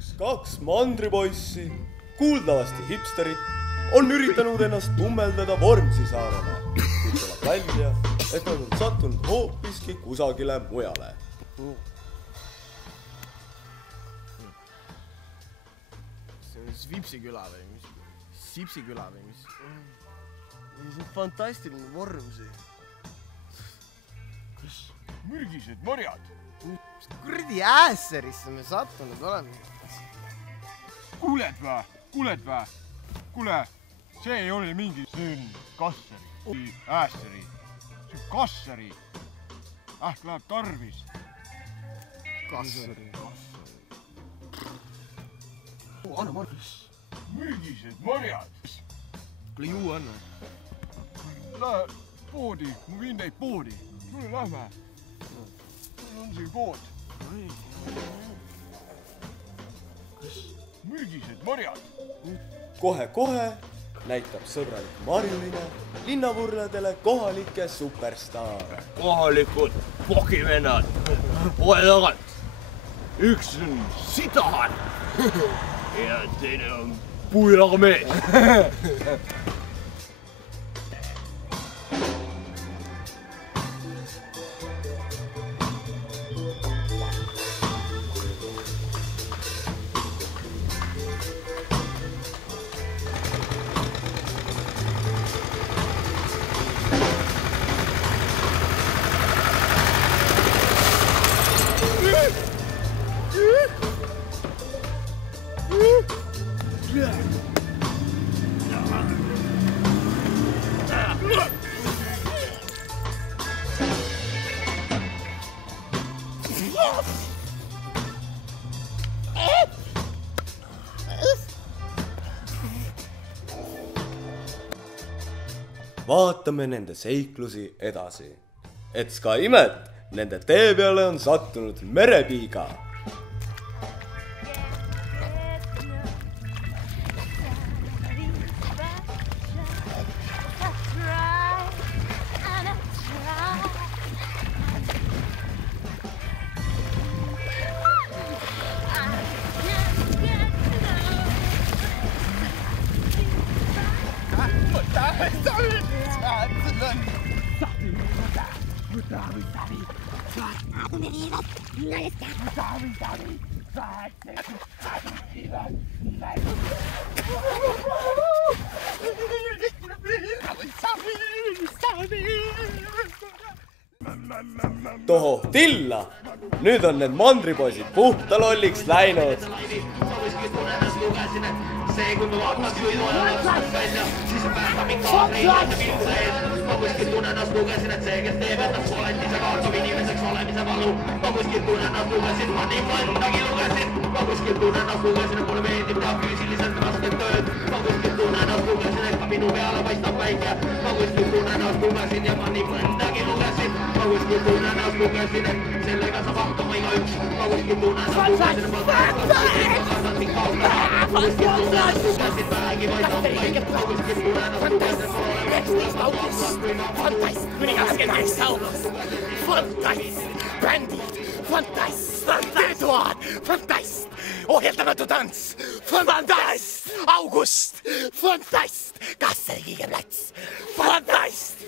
üks. Kaks mandripoissi, kuuldavasti hipsterit, on üritanud ennast tummeldada Vormsi saarele. Kuid tuleb välja, et nad on sattunud hoopiski kusagile mujale. See on Vipsiküla või mis? Sipsiküla või mis? See on fantastiline Vormsi. Kas mürgised marjad? Mis kurdi äässerisse me sattunud oleme? Kuuled vä? Kuule, see ei ole mingi, see on kasseri, äässeri. See on kasseri. Läheb tarvis. Kasseri. Anna marjas. Mürgised marjad. Kuule juu on. Lähe poodi, ma viin teid poodi. Tule lähme. Mul on siin pood. Mürgised marjad. Kohe näitab sõbralik Marjuline linnavurradele kohalikke superstaare. Kohalikud pokivennad, poe tagant. Üks on Sidahan ja teine on Puilaga mees. Vaatame nende seiklusi edasi. Et ska imet, nende tee peale on sattunud merepiiga. Toho tilla! Nüüd on need mandripoisid puhta lolliks läinud. See, kui ma vaataks võiduana ennast välja, siis on päästab ikka reidlase pilse ees. Ma kuskilt tunnen ennast lugesin, et see, kes teeb ennast solemise kaargab inimeseks olemise valu. Ma kuskilt tunnen ennast lugesin, ma nii mõndagi lugesin. Ma kuskilt tunnen ennast lugesin, et mulle meeldib teha füüsiliselt rasket tööd. Ma kuskilt tunnen ennast lugesin, et ka minu peale paistab päike. Ma kuskilt tunnen ennast lugesin ja ma nii mõndagi lugesin. Ma kuskilt tunnen ennast lugesin, et sellega saab hakkama igaüks. Ma kuskilt tunnen ennast lugesin, et ma kaasad mind kaotada. Ma kuskilt tunnen lugesin vähegi paistab päike. Ma kuskilt tunnen ennast lugesin, et ma olen suurest august. Fantast, kuni 22 august. Fantast, bändid, fantast, Eduard, fantast, ohjeldamatu tants, fantast, august, fantast, Kasseri kiigeplats, fantast.